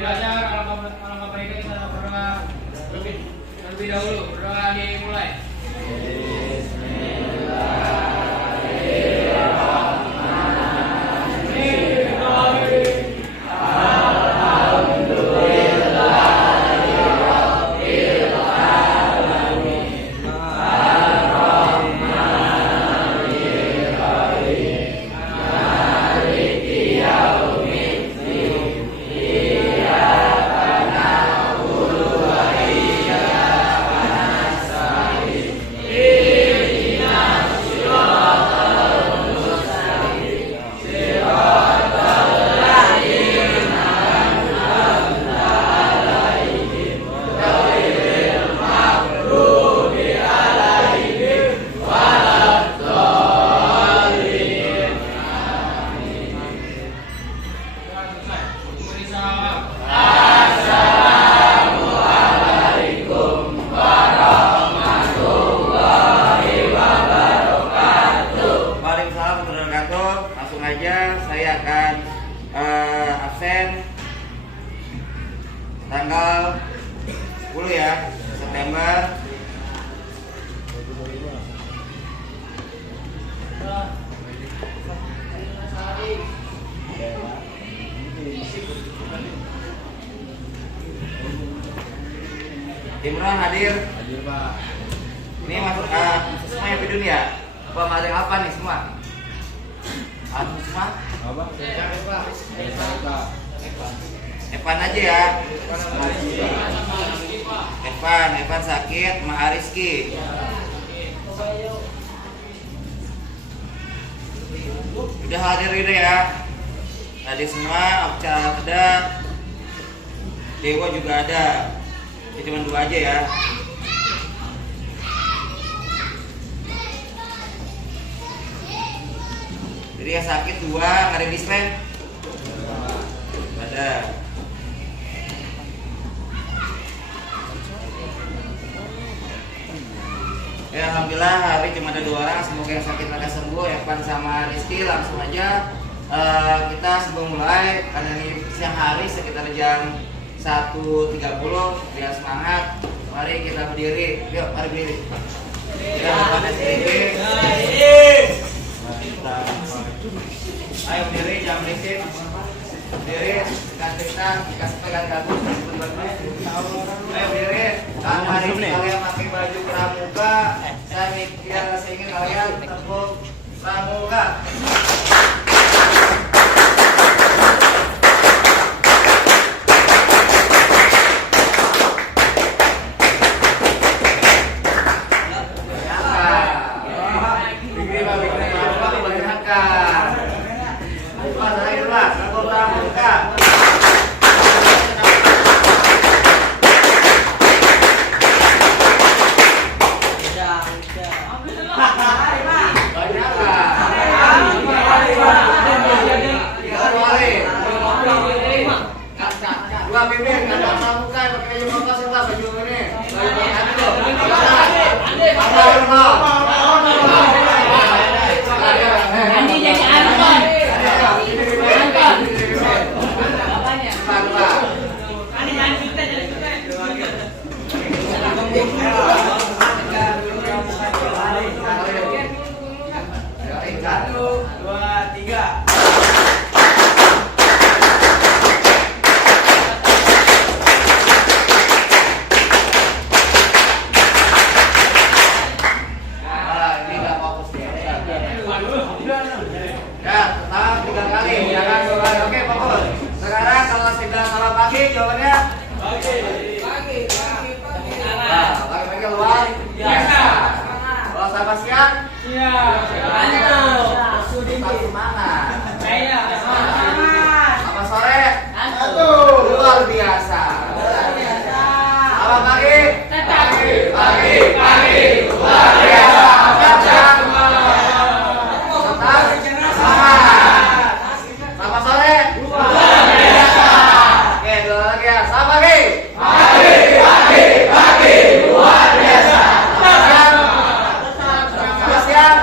Setidaknya kalau mereka kita berdoa lebih dahulu. Berdoa dimulai. Langsung aja saya akan absen tanggal 10 ya September. Imron hadir. Hadir Pak. Ini masuk semua yang video ya. Apa materi apa nih semua? Semua? Apa? Saya Pak. Pak. Evan aja ya. Evan sakit, Maha Rizky. Udah hadir ini ya. Tadi semua, Okca ada, Dewa juga ada. Ini cuma 2 aja ya. Jadi yang sakit 2, nggak ada dispen? Ada. Ya alhamdulillah hari cuma ada 2 orang, semoga yang sakit pada sembuh. Evan sama Rizky langsung aja kita sebelum mulai karena ini siang hari sekitar jam 1.30 biar semangat. Mari kita berdiri. Yuk mari berdiri. Kita pada sedikit. Ayo berdiri, jangan berisik. Berdiri, kasih pegang kaku. Ayo berdiri. Hari ini kalian pakai baju pramuka. Saya ingin kalian tepuk pramuka. Dua pimpin, ada pramuka, pakai baju pramuka, serta baju ini. Andi jadi Anton. Ya, tangan 3 kali, jangan 2 kali. Oke, fokus. Sekarang kalau sudah salah pagi, jawabannya pagi. Nah, pagi luar biasa. Kalau sama siang, Siap. semangat. Saya. Sama sore, luar biasa. Sama pagi, pagi, luar biasa. Sama sore, luar biasa. Oke, 2 lagi ya. Sama pagi, luar biasa. Sama siang,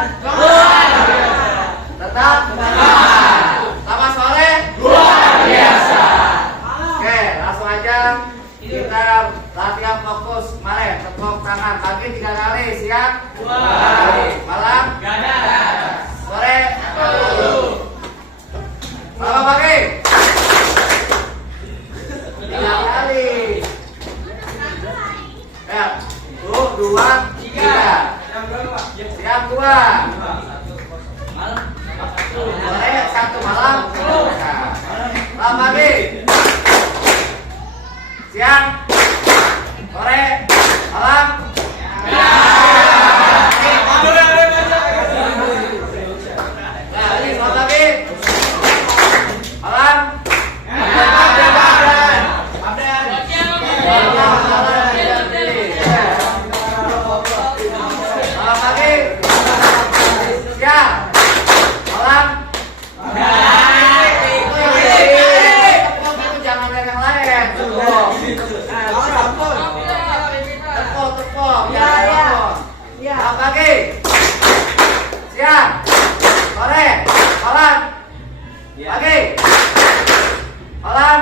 tetap. Sama sore, luar biasa. belajar kita latihan fokus. Mari tepuk tangan pagi 3 kali, siang 2 kali, malam sore 10. Selamat pagi. 3 kali. Ya, 2 3. Siang 2. Sore 1 malam. Selamat pagi. Siang, sore, malam. Selamat pagi. Malam. Selamat pagi. Siang, malam. Jangan yang lain. Tepuk. Selamat pagi. Siang, sore, malam. Pagi, malam.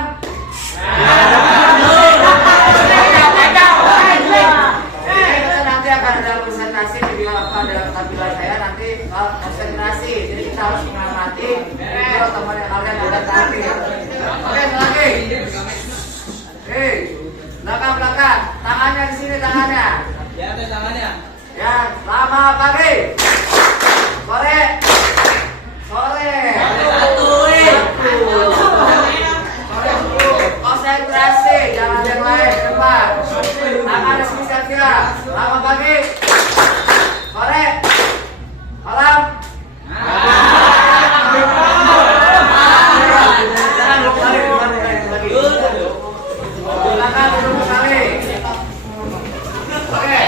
Nanti akan ada presentasi dilakukan dalam tampilan saya nanti konsentrasi. Jadi kita harus mengamati video teman yang kalian sudah tampil. Oke, lagi. Oke, belakang. Tangannya di sini tangannya. Ya, ada tangannya. Ya, selamat pagi. Sore. Konsentrasi, jangan yang lain depan. Tangan di sini saja. Selamat pagi. Sore. Malam. Oke.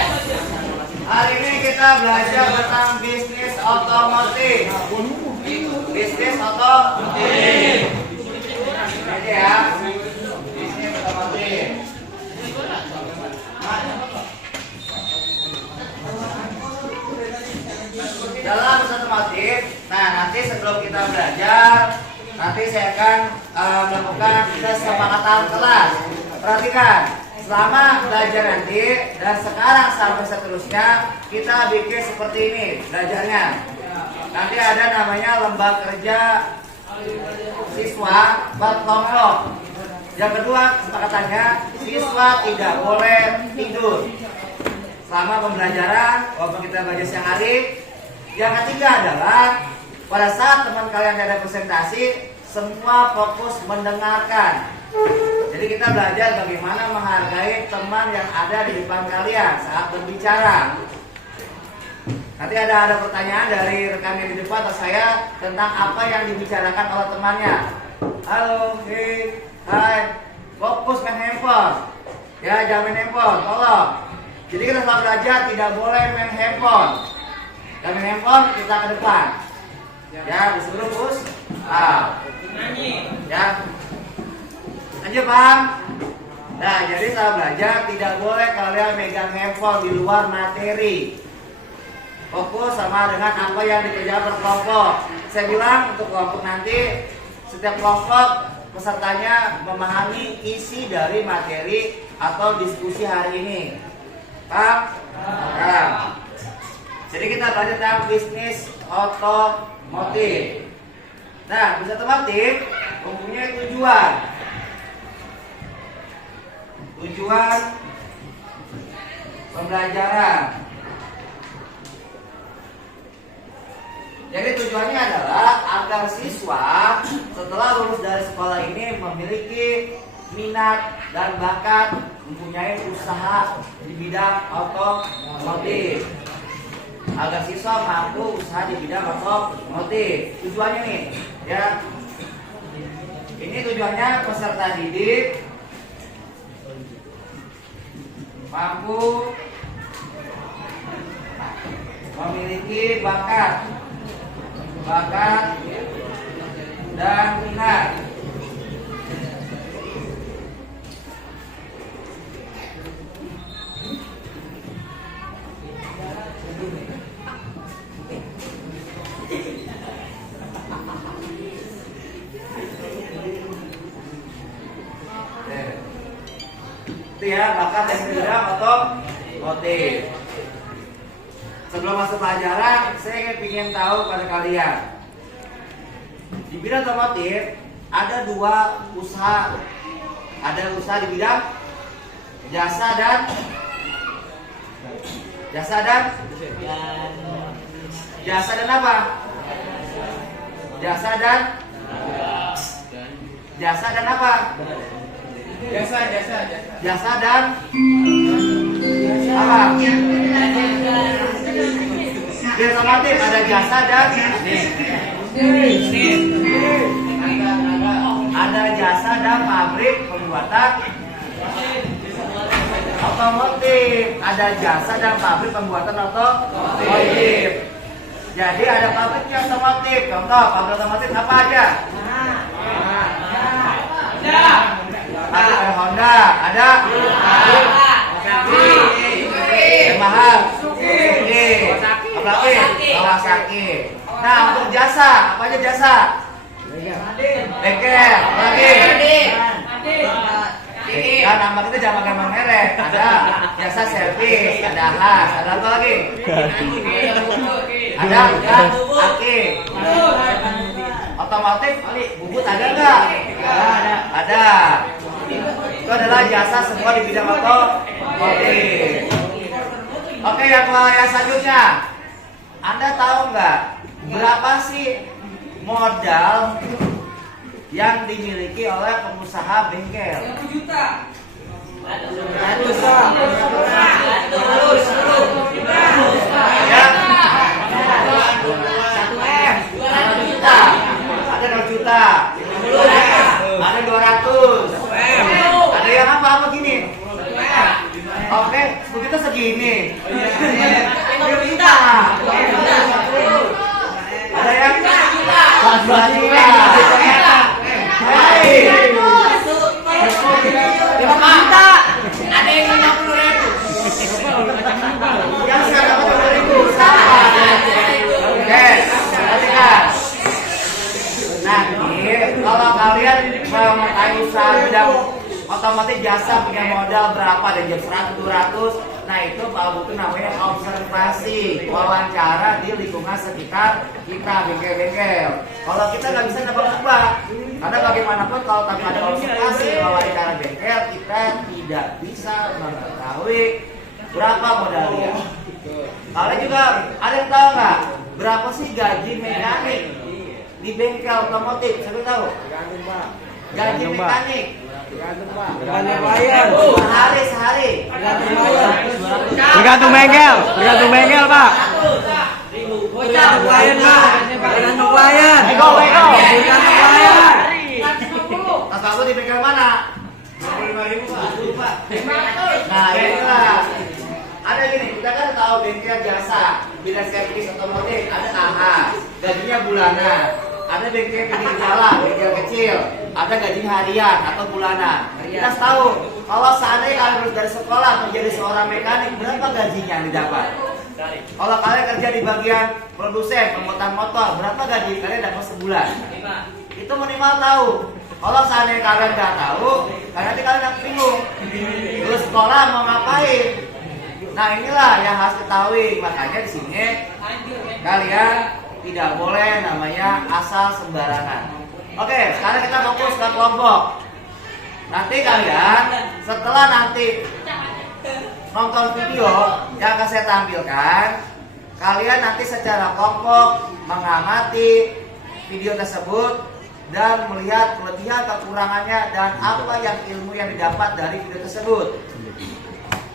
Hari ini kita belajar tentang bisnis otomotif. Bisnis otomotif. Ini ya. Bisnis otomotif. Dalam bisnis otomotif, nah nanti sebelum kita belajar, nanti saya akan melakukan kesepakatan kelas. Perhatikan. Selama belajar nanti dan sekarang sampai seterusnya kita bikin seperti ini belajarnya. Nanti ada namanya lembah kerja siswa berkelompok. Yang kedua kesepakatannya siswa tidak boleh tidur selama pembelajaran walaupun kita belajar siang hari. Yang ketiga adalah pada saat teman kalian ada presentasi semua fokus mendengarkan. Jadi kita belajar bagaimana menghargai teman yang ada di depan kalian saat berbicara. Nanti ada pertanyaan dari rekannya di depan atau saya tentang apa yang dibicarakan oleh temannya. Halo, hey, hai, fokus main handphone. Ya, jangan main handphone, tolong. Jadi kita setelah belajar tidak boleh main handphone. Dan main handphone kita ke depan. Ya, disuruh push. Ya. Lanjut paham? Nah, jadi setelah belajar tidak boleh kalian megang handphone di luar materi. Fokus sama dengan apa yang dikerjakan berkelompok. Saya bilang untuk kelompok nanti setiap kelompok pesertanya memahami isi dari materi atau diskusi hari ini. Paham? Nah, jadi kita belajar tentang bisnis otomotif. Nah, bisnis otomotif mempunyai tujuan pembelajaran. Jadi tujuannya adalah agar siswa setelah lulus dari sekolah ini memiliki minat dan bakat mempunyai usaha di bidang otomotif. Agar siswa mampu usaha di bidang otomotif. Tujuannya nih, ya. Ini tujuannya peserta didik mampu memiliki bakat dan minat. Itu ya, bakat yang di bidang otomotif. Sebelum masuk pelajaran, saya ingin tahu pada kalian. Di bidang otomotif ada dua usaha. Ada usaha di bidang jasa dan apa? Jasa dan apa? Jasa dan apa? Di otomotif ada jasa dan ada jasa dan pabrik pembuatan otomotif. Ada jasa dan pabrik pembuatan otomotif. Jadi ada pabriknya otomotif. Contoh pabrik otomotif apa aja? Ada Honda, ada Yamaha, Kawasaki. Nah, untuk jasa, apa aja jasa? Bengkel, lagi. Kan nama kita jangan pakai merek. Ada jasa servis, ada khas, ada apa lagi? Ada aki. Otomotif, bubut ada nggak? Ada. Itu adalah jasa semua di bidang otomotif. Oke, yang selanjutnya, Anda tahu nggak berapa sih modal yang dimiliki oleh pengusaha bengkel? 1 juta. Ya. 1 juta. Ada 2 juta. Ada 200. Ada yang apa gini? Oke, begitu segini. 2 juta. Ada yang 2 juta. Ada yang 50.000. Yang sekarang 50.000 sama. Oke, perhatikan. Nanti kalau kalian memulai usaha bidang otomotif jasa punya modal berapa dan jam 100 200, nah itu Pak butuh namanya observasi, wawancara di lingkungan sekitar kita bengkel-bengkel. Kalau kita nggak bisa nebak-nebak, karena bagaimanapun kalau tanpa ada observasi wawancara bengkel kita tidak bisa mengetahui berapa modal dia. Kalian juga ada yang tahu nggak berapa sih gaji mekanik di bengkel otomotif? Siapa tahu? Gaji mekanik sehari. Tergantung bengkel, Pak. Tergantung klien, Pak. Tergantung klien. Tergantung klien. Tas kamu di bengkel mana? 25.000 Pak. Nah inilah. Ada gini, kita kan tahu bengkel jasa, bidang servis otomotif, ada AHA, gajinya bulanan. Ada bengkel pinggir jalan, bengkel kecil, ada gaji harian atau bulanan. Kita tahu kalau seandainya kalian lulus dari sekolah menjadi seorang mekanik, berapa gajinya yang didapat? Kalau kalian kerja di bagian produsen, pembuatan motor, berapa gaji kalian dapat sebulan? Itu minimal tahu. Kalau seandainya kalian nggak tahu, nanti kalian akan bingung. Lulus sekolah mau ngapain? Nah inilah yang harus ketahui. Makanya di sini kalian tidak boleh namanya asal sembarangan. Oke, sekarang kita fokus ke kelompok. Nanti kalian setelah nanti nonton video yang akan saya tampilkan, kalian nanti secara kelompok mengamati video tersebut dan melihat kelebihan kekurangannya dan apa yang ilmu yang didapat dari video tersebut.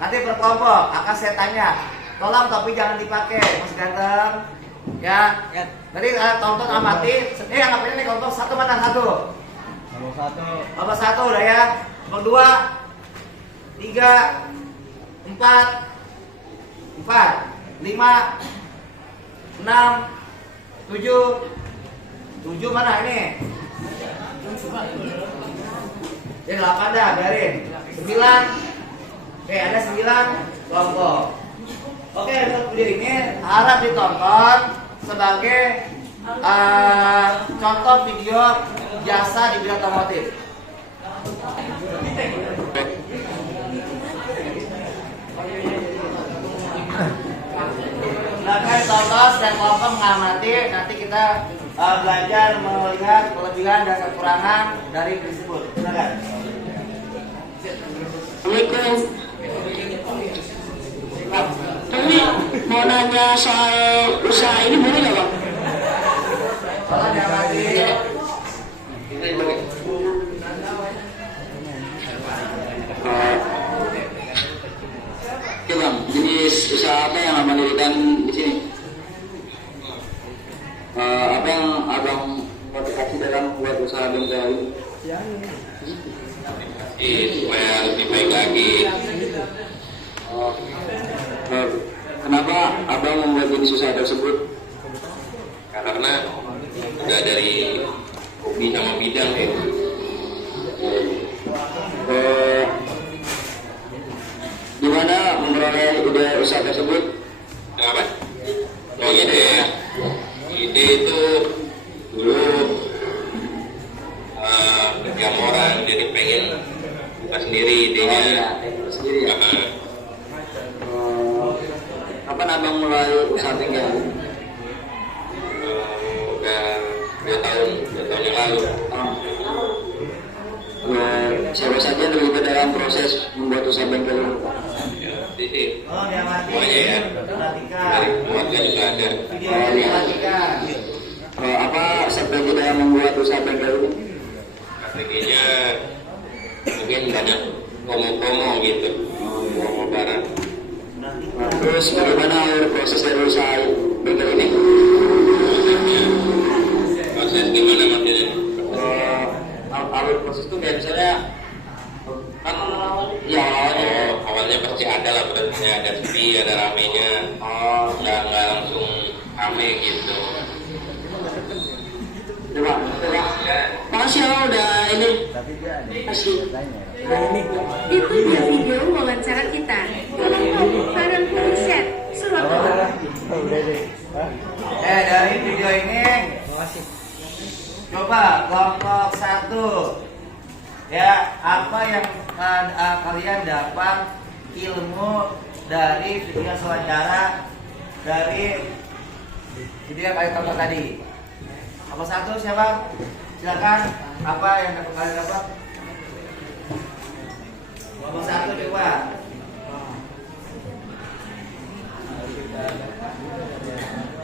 Nanti berkelompok akan saya tanya, tolong topi jangan dipakai, Mas Ganteng. Ya, tadi tonton amati. Anggap ini kelompok satu mana satu? Kelompok satu udah ya. Kelompok 2, 3, 4, 5, 6, 7 mana ini? Ya 8 dah, biarin. 9. Oke, ada 9 kelompok. Oke, untuk video ini harap ditonton sebagai contoh video jasa di bidang otomotif. saya kelompok mengamati, nanti kita belajar melihat kelebihan dan kekurangan dari tersebut. Silakan. Assalamualaikum. Ini mau nanya soal usaha ini boleh nggak Bang? Tolong diamati. Oke Bang, jenis usaha apa yang abang dirikan di sini? Apa yang abang motivasi dalam buat usaha bengkel ini? Supaya lebih baik lagi. Kenapa abang membuat jenis usaha tersebut? Karena udah dari hobi sama bidang ya. Gimana memperoleh ide usaha tersebut? Kenapa? Oh ide itu dulu kerja orang, jadi pengen buka sendiri idenya. Sendiri ya? Kapan abang mulai usaha bengkel? Udah 2 tahun yang lalu. Siapa saja yang terlibat dalam proses membuat usaha bengkel ini? Jadi Tolong diamati. semuanya ya, Perhatikan. dari keluarga juga ada. Videonya diperhatikan. Apa strategi dalam membuat usaha bengkel ini? Strateginya mungkin banyak promo-promo gitu, promo barang. Terus bagaimana proses dari usaha bengkel ini? Proses gimana maksudnya? Alur proses itu kayak misalnya kan ya Awalnya pasti ada lah, berarti ada sepi, ada ramenya. Nggak langsung rame gitu. coba makasih ya udah ini kasih Itu dia video wawancara kita. Farang Purset, Surabaya. Dari video ini coba kelompok 1 ya, apa yang kalian dapat ilmu dari video wawancara dari video yang kalian tonton tadi. Kelompok 1 siapa? Silakan, apa yang dapat kalian dapat? Kelompok 1 coba.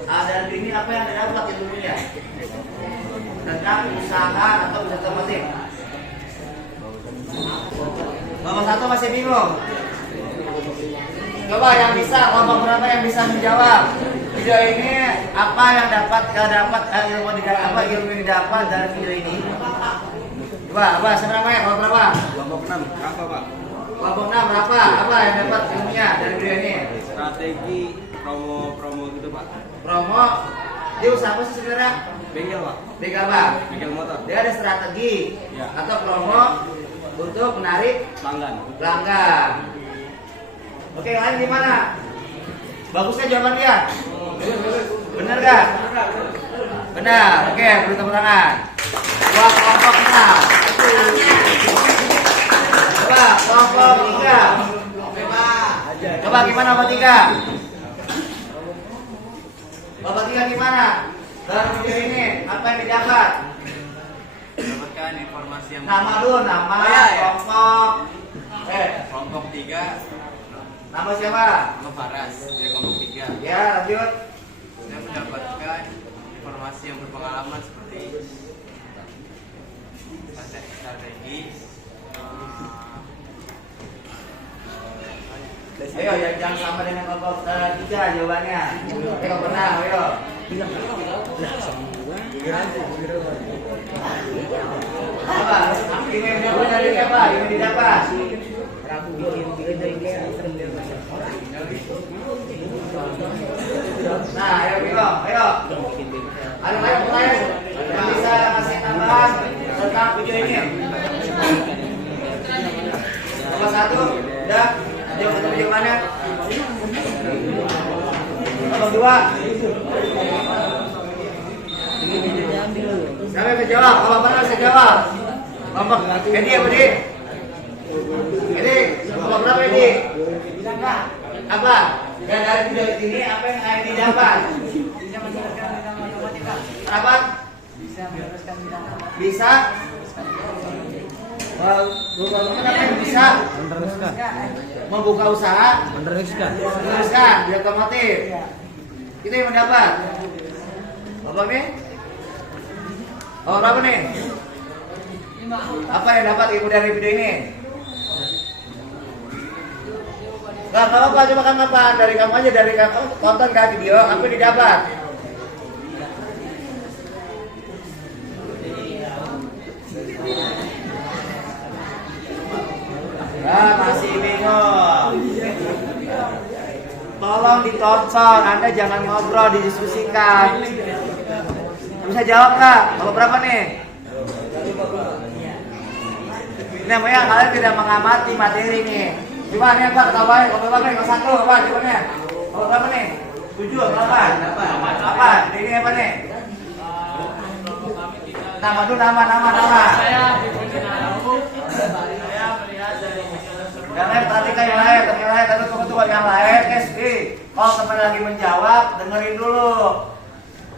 Dari ini apa yang anda dapat ilmunya tentang usaha atau usaha otomotif? Nomor 1 masih bingung. Coba yang bisa, kelompok berapa yang bisa menjawab? Video ini apa yang dapat ilmu yang didapat dari video ini? Coba, apa seberapa ya? Kelompok berapa? Kelompok 6, apa Pak? Kelompok 6 berapa? Apa yang dapat ilmunya dari video ini? Strategi promo gitu Pak. Promo, dia usaha apa sih sebenarnya? Bengkel Pak. Bengkel apa? Bengkel motor. Dia ada strategi Ya. atau promo untuk menarik pelanggan. Oke, yang lain gimana? Bagusnya jawaban dia? Benar gak? Benar. Oke, beri tepuk tangan. Buat kelompok 6. Coba kelompok 3. Coba gimana kelompok 3? Kelompok 3 gimana? Dalam video ini apa yang didapat? Dapatkan informasi yang Nama dulu, nama, ya. kelompok. Kelompok 3 Nama siapa? nama Faras dari kelompok 3. Ya, lanjut. Saya mendapatkan informasi yang berpengalaman seperti strategi Ayo, jangan sama dengan kelompok 3 jawabannya. Kelompok 6, ayo. Apa? Ini jawaban dari siapa? Ini didapat. Nah, ayo Bimo, ayo. Ada banyak pertanyaan yang bisa kasih tambahan tentang video ini. Nomor 1, udah. Jawab satu jawabannya. Nomor 2. Siapa yang jawab? Kalau benar saya jawab. Kelompok Edi apa Di? Edi, kelompok berapa Edi? Apa? Dan dari video ini apa yang Edi dapat? apa? Bisa? Bisa? Membuka usaha? Meneruskan di otomotif. Itu yang mendapat. Apa nih? Oh, berapa nih? Apa yang dapat ibu dari video ini? Gak apa-apa, coba kamu apa? Dari kamu aja, dari kamu tonton kan video, apa yang didapat? Nah, masih bingung. Tolong ditonton, Anda jangan ngobrol, didiskusikan. Bisa jawab nggak? Kalau berapa nih? Ini namanya kalian tidak mengamati materi nih. Coba nih Pak, ketawain, kalau berapa nih? Kalau satu, Pak, coba nih. Kalau berapa nih? 7, 8. Apa? Ini apa nih? Nama dulu, nama. Saya melihat dari video tersebut. Yang lain perhatikan yang lain, tapi tunggu yang lain. Kalau teman lagi menjawab, dengerin dulu.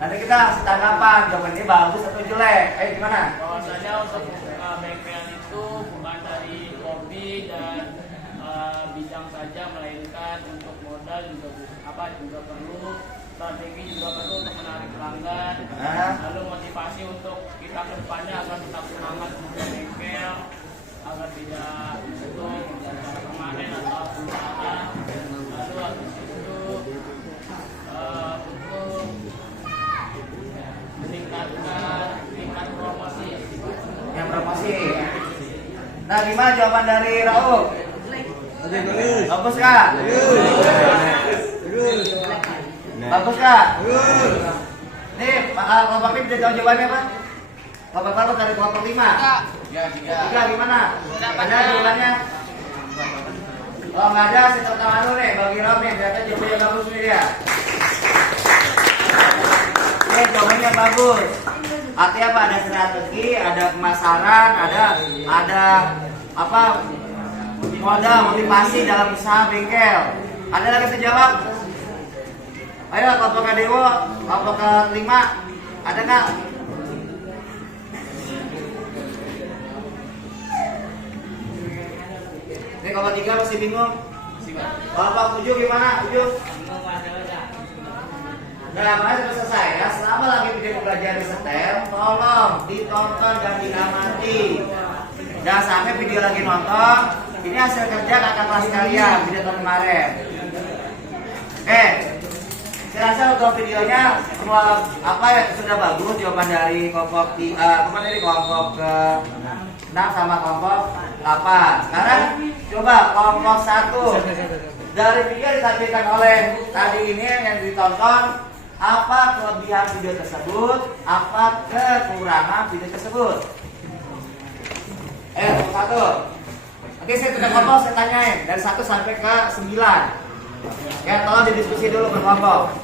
Nanti kita kasih tanggapan, jawaban ini bagus atau jelek. Gimana? Bahwasanya untuk bengkel itu bukan dari hobi dan bidang saja, melainkan untuk modal juga perlu, strategi juga perlu untuk menarik pelanggan. Lalu motivasi untuk kita ke depannya agar tetap semangat membuka bengkel, agar tidak untuk permanen atau usaha. Lalu habis itu untuk meningkatkan tingkat promosi. Yang promosi. Nah, gimana jawaban dari Raul? Bagus kak? Bagus kak? Nih, kelompok ini bisa jawab jawabannya apa? Kelompok berapa dari kelompok 5? 3 gimana? Ada jawabannya? Oh nggak ada, saya tepuk tangan dulu nih bagi Rob nih, ternyata jawabannya bagus nih dia. Oke, jawabannya bagus. Artinya apa? Ada strategi, ada pemasaran, ada apa? Modal, motivasi dalam usaha bengkel. Ada lagi yang jawab? Ayo, kelompok Dewo, kelompok ke-5, ada nggak? Ini kelompok 3 masih bingung? Kelompok 7 gimana? 7? Nah, makanya sudah selesai ya. Selama lagi video mempelajari setel, tolong ditonton dan diamati. Jangan sampai video lagi nonton, ini hasil kerja kakak kelas kalian video tahun kemarin. Oke, saya rasa untuk videonya semua apa ya sudah bagus jawaban dari kelompok kelompok ke 6 sama kelompok 8. Sekarang coba kelompok 1. Dari video yang ditampilkan oleh tadi ini yang ditonton, apa kelebihan video tersebut, apa kekurangan video tersebut? Kelompok 1. Oke, saya tidak kelompok, saya tanyain dari 1 sampai ke 9. Ya, tolong didiskusi dulu berkelompok.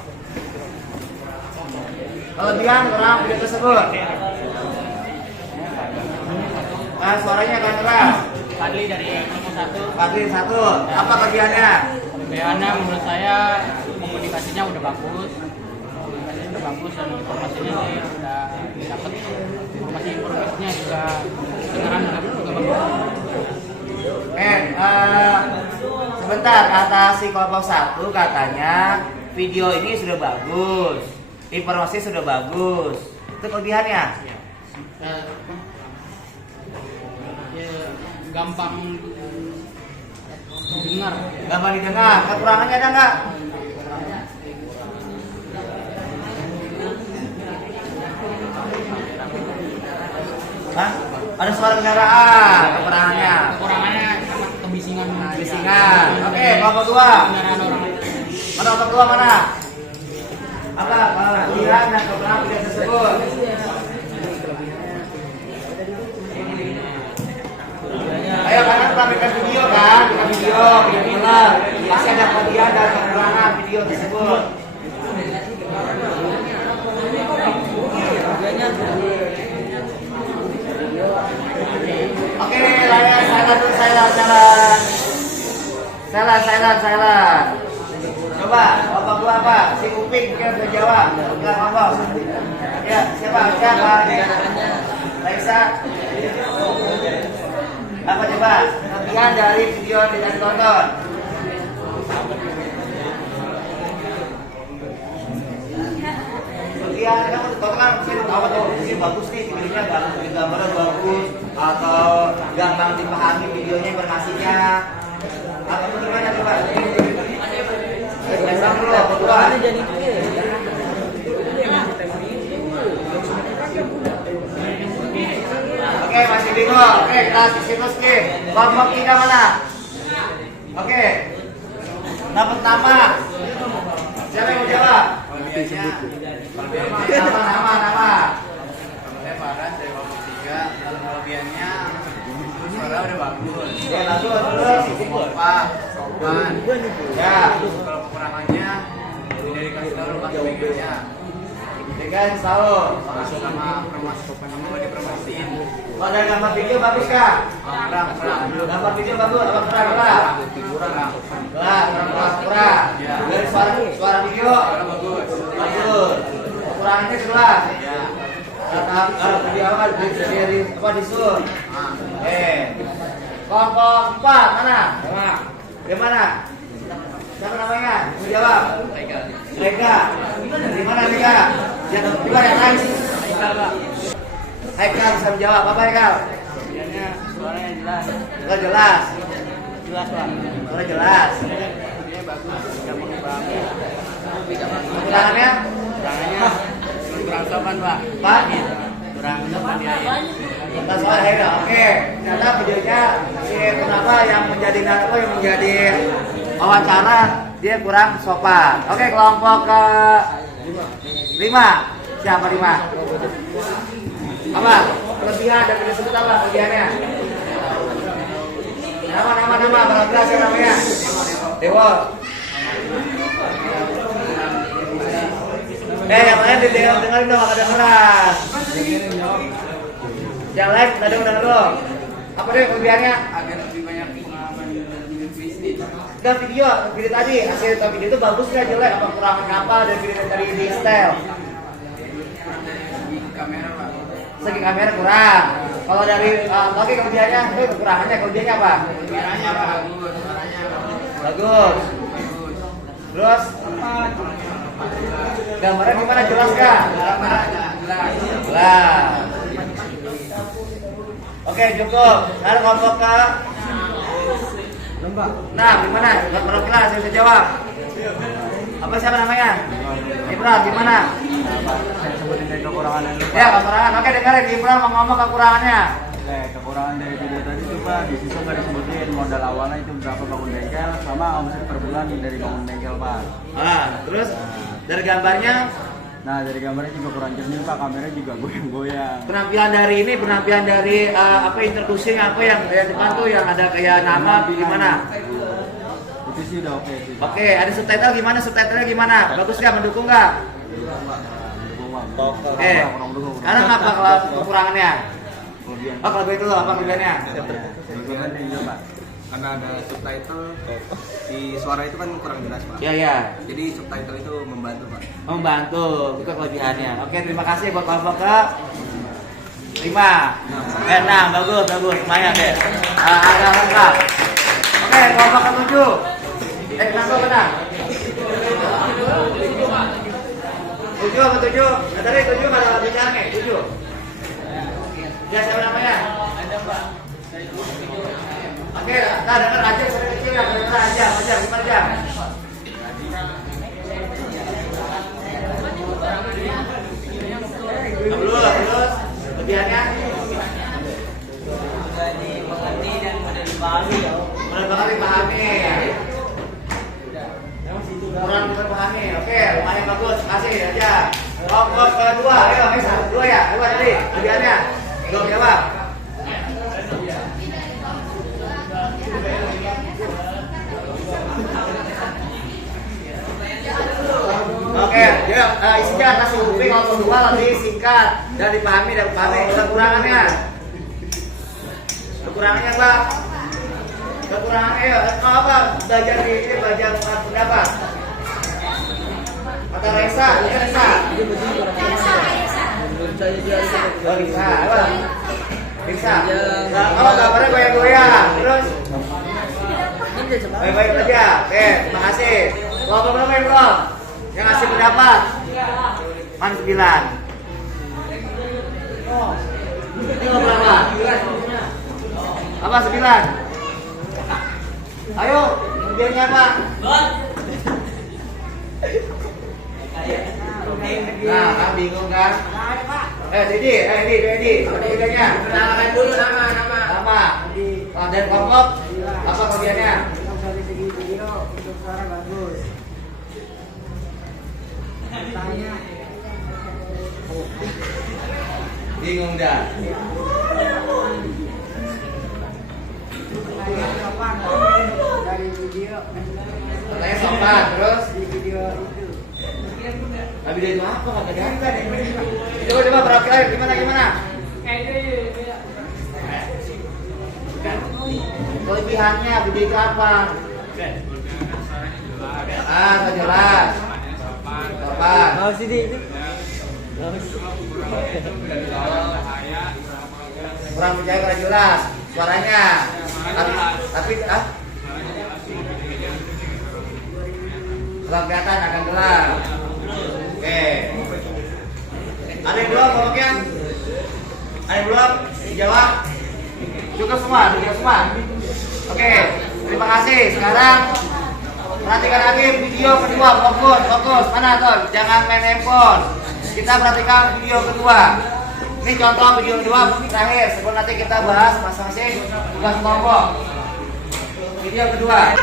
Kelebihan kekurangan video tersebut. Nah, suaranya akan keras. Fadli dari kelompok 1. Fadli 1. Apa kelebihannya? Kelebihannya menurut saya komunikasinya udah bagus. Dan informasinya sih udah dapat, informasinya juga kedengaran juga bagus. Sebentar, kata si kelompok 1 katanya video ini sudah bagus, informasi sudah bagus. Itu kelebihannya? Gampang didengar. Gampang didengar. Kekurangannya ada nggak? Hah? Ada suara kendaraan. Kekurangannya Sangat kebisingan. Oke, kelompok 2. Kendaraan orang. Mana kelompok 2 mana? Apa kelebihan dan kekurangan video tersebut? Ayo, kalian tampilkan video kan? Video film. Pasti ada kelebihan dan kekurangan video tersebut. Oke, layar silent. Silent. Coba, kelompok dua apa? Si Uping mungkin bisa jawab. Bukan kelompok. Ya, siapa? Siapa? Raisa. Apa coba? Kelebihan dari video yang tidak ditonton. Kelebihan kamu tonton kan mungkin apa tuh? Ini bagus nih videonya, gambarnya bagus atau gampang dipahami videonya, informasinya. Apa tuh gimana coba? Oke, masih bingung. Oke, kita terus skip. Kelompok tiga mana? Oke. Dapat nama. Siapa yang mau jawab? Nama. Saya Farhan dari kelompok 3. Kelebihannya suara udah bagus. Ya, langsung terus. Kompak, sopan. Ya. Kalau kekurangannya tidak dikasih tahu pas pengennya. Dikasih tahu. Sama nggak dipromosiin. Kalau dari gambar video bagus kah? Kurang. Gambar video bagus apa kurang? Kurang. Dari suara video Bagus. bagus. Kekurangannya jelas. Ya. Karena video apa dari apa disun? Kelompok 4 mana? Di mana? Siapa namanya? Mau jawab? Rega. Di mana Rega? Yang kedua yang lain. Haikal bisa menjawab apa Haikal? Suaranya jelas. Suara jelas. Jelas, Pak. Suara jelas. Ini bagus, gampang dipahami. Kekurangannya? Tangannya kurang sopan, Pak. Pak? Kurang sopan dia. Kita soal Haikal. Oke. Ternyata videonya si kenapa yang menjadi wawancara dia kurang sopan. Oke, kelompok ke 5. Siapa 5? Apa? Kelebihan dan disebut apa kelebihannya? Nama berapa siapa namanya? Dewa. Yang lain dengerin dong, ada keras. Yang lain tadi udah dong. Apa deh kelebihannya? Agar lebih banyak pengalaman dalam bisnis. Dan video tadi hasil video itu bagus nggak jelek apa kurangnya apa dari di style? Kamera, Pak. Segi kamera kurang. Kalau dari lagi kelebihannya, kekurangannya kelebihannya apa? Kameranya bagus. Suaranya Bagus. Terus gambarnya gimana, jelas nggak? jelas. Jelas. Oke, cukup. Sekarang kelompok ke nah, gimana? Gak perlu kelas, saya bisa jawab. Apa siapa namanya? Ibral, gimana? Saya sebutin dari kekurangan dulu. Ya, kekurangan. Oke, dengerin Ibral mau ngomong kekurangannya. Oke, kekurangan dari video tadi itu Pak, di situ nggak disebutin modal awalnya itu berapa bangun bengkel sama omset per bulan dari bangun bengkel Pak. Terus dari gambarnya, Nah dari gambarnya juga kurang jernih Pak, kameranya juga goyang-goyang. penampilan dari apa introducing apa yang depan tuh yang ada kayak nama gimana? Itu sih udah oke sih. Oke, ada subtitle gimana? Subtitlenya gimana? Bagus nggak? Mendukung nggak? Sekarang apa kalau kekurangannya? Oh, kalau itu apa kelebihannya? Karena ada subtitle di suara itu kan kurang jelas Pak. Ya. Jadi subtitle itu membantu Pak. Membantu, itu kelebihannya. Oke, terima kasih buat kelompok ke 5. 6, bagus, lumayan deh. Agak lengkap. Oke, kelompok ke 7. Kenapa benar? 7 apa 7? Tadi 7 nggak ada bicaranya, 7. Ya, siapa namanya? Ada, Pak. Oke, nah denger aja dari kecil ya, denger aja, gimana aja? Terus, kelebihannya? Mudah dimengerti dan mudah dipahami. Mudah banget dipahami. Kurang dipahami, oke, lumayan bagus, kasih aja. Kelompok kedua, ayo, dua ya, tadi, kelebihannya, belum jawab. Oke, ya isinya nasi kuping kalau dua lebih singkat dan dipahami. Kekurangannya Pak. Kekurangannya apa? Belajar pendapat. Kata Resa, ya Resa. Oh Risa, apa? Risa. Oh gambarnya goyang-goyang. Terus baik-baik aja. Oke, terima kasih. Kelompok berapa yang belum? Yang ngasih pendapat? Man 9. Ini kelompok berapa? Apa 9? Ayo, kerjanya apa? Nah, kan bingung kan? Didi, kerjanya. Nama dulu nama. Nama. Dan kelompok apa kerjanya? Bingung dah. Katanya sopan, terus tapi dia itu apa katanya? Coba perhatikan gimana? Kelebihannya video itu apa? Jelas. Sopan. Kurang percaya kalau jelas suaranya. Tapi kurang kelihatan akan gelap. Oke. Ada yang belum ngomongnya? Ada yang belum? Dijawab? Cukup semua. Oke. Terima kasih. Sekarang perhatikan lagi video kedua. Fokus. Mana tuh? Jangan main handphone. Kita perhatikan video kedua. Ini contoh video kedua terakhir. Sebelum nanti kita bahas masing-masing tugas kelompok. Video kedua.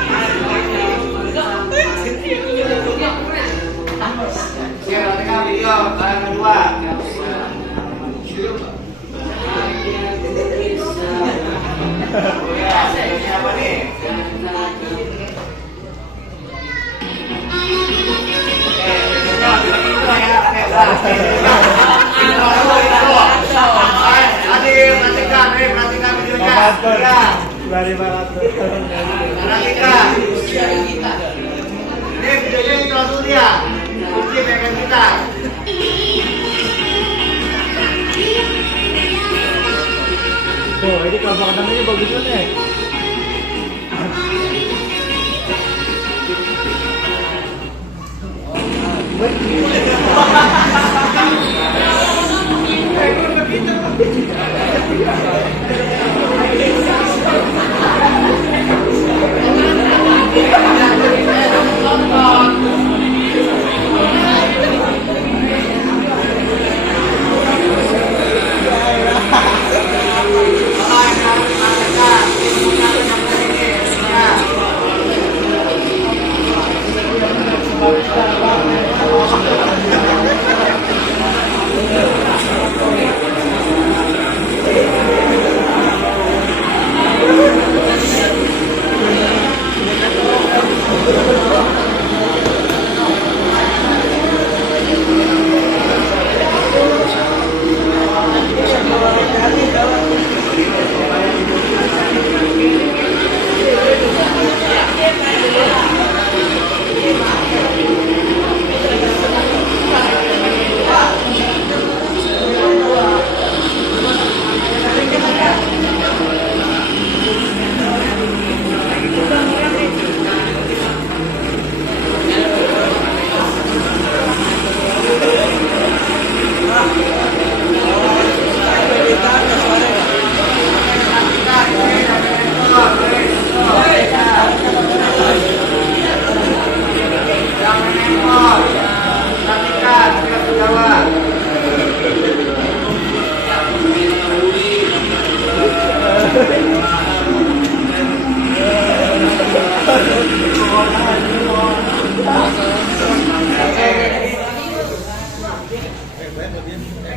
Oke, perhatikan video kedua. Ya, ini apa nih? Perhatikan videonya. Perhatikan. Ini videonya intro dulu dia. Kunci pegang kita. Tuh, ini kelompok ini bagus nih.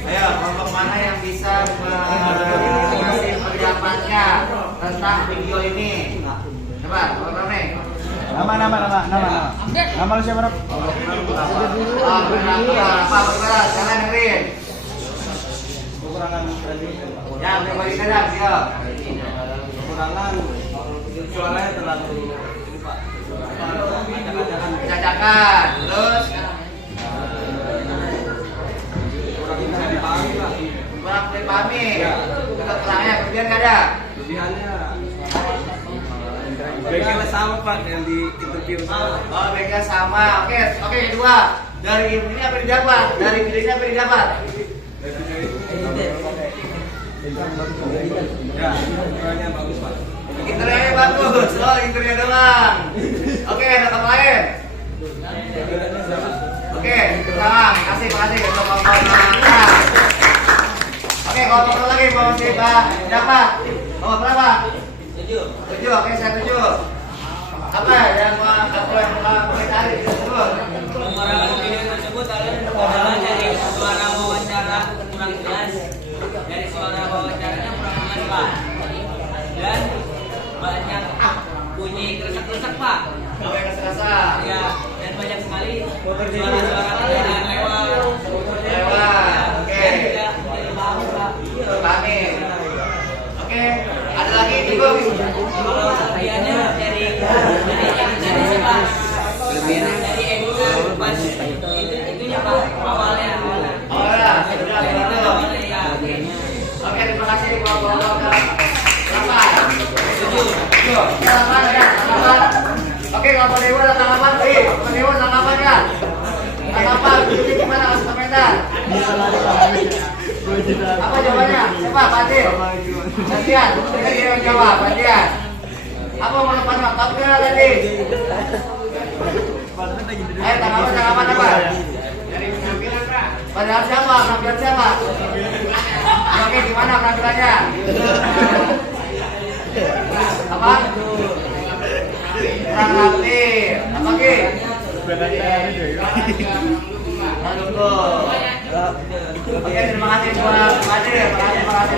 Ayo, kelompok mana yang bisa mengasih pendapatnya tentang video ini? Coba, kelompok nih. Nama lu siapa, Rob? Apa jangan dengerin. Kekurangan tadi. Yang berbagi kadang, dia. Kekurangan suaranya terlalu Cacakan, terus kelebihannya? Kelebihannya bengkelnya sama Pak yang di interview saya. Oh, bengkel sama. Oke, kedua. Dari ini apa yang didapat? Dari video ini apa yang didapat? Ya, interiornya bagus Pak. Interiornya bagus. Oh, interior doang. Oke, ada apa lain? Oke, salam. Makasih untuk kompor. Oke, kompor lagi mau sih Pak. Dapat. Kompor berapa? 7. Oke, saya 7. Apa yang mau cari tersebut? Pembahasan video tersebut adalah dari suara wawancara kurang jelas, dari suara wawancaranya kurang jelas Pak, dan banyak bunyi keresak-keresak Pak. Apa yang serasa? Ya, dan banyak sekali suara-suara kendaraan lewat. Oke. Dan tidak dipahami Pak. Pahami. Oke, ada lagi Ibu. Kalau kelebihannya dari Pak, dari editor pas itunya Pak, awalnya. Sudah begitu. Oke, terima kasih Bapak. Selamat. 7. Selamat ya, selamat. Oke, kalau Pak Dewa ada tanggapan, Pak Dewa tanggapannya. Tanggapan, ini gimana kasih komentar? Apa jawabannya? Siapa? Pak Adil. Gantian, kita yang jawab, gantian. Apa mau lepas Pak? Tahu nggak tadi? Ayo tanggapan apa? Dari penampilan Pak. Padahal siapa? Penampilan siapa? Oke, gimana penampilannya? Apa? Kurang rapi. Apa lagi? Oke, terima kasih buat hadir. Terima kasih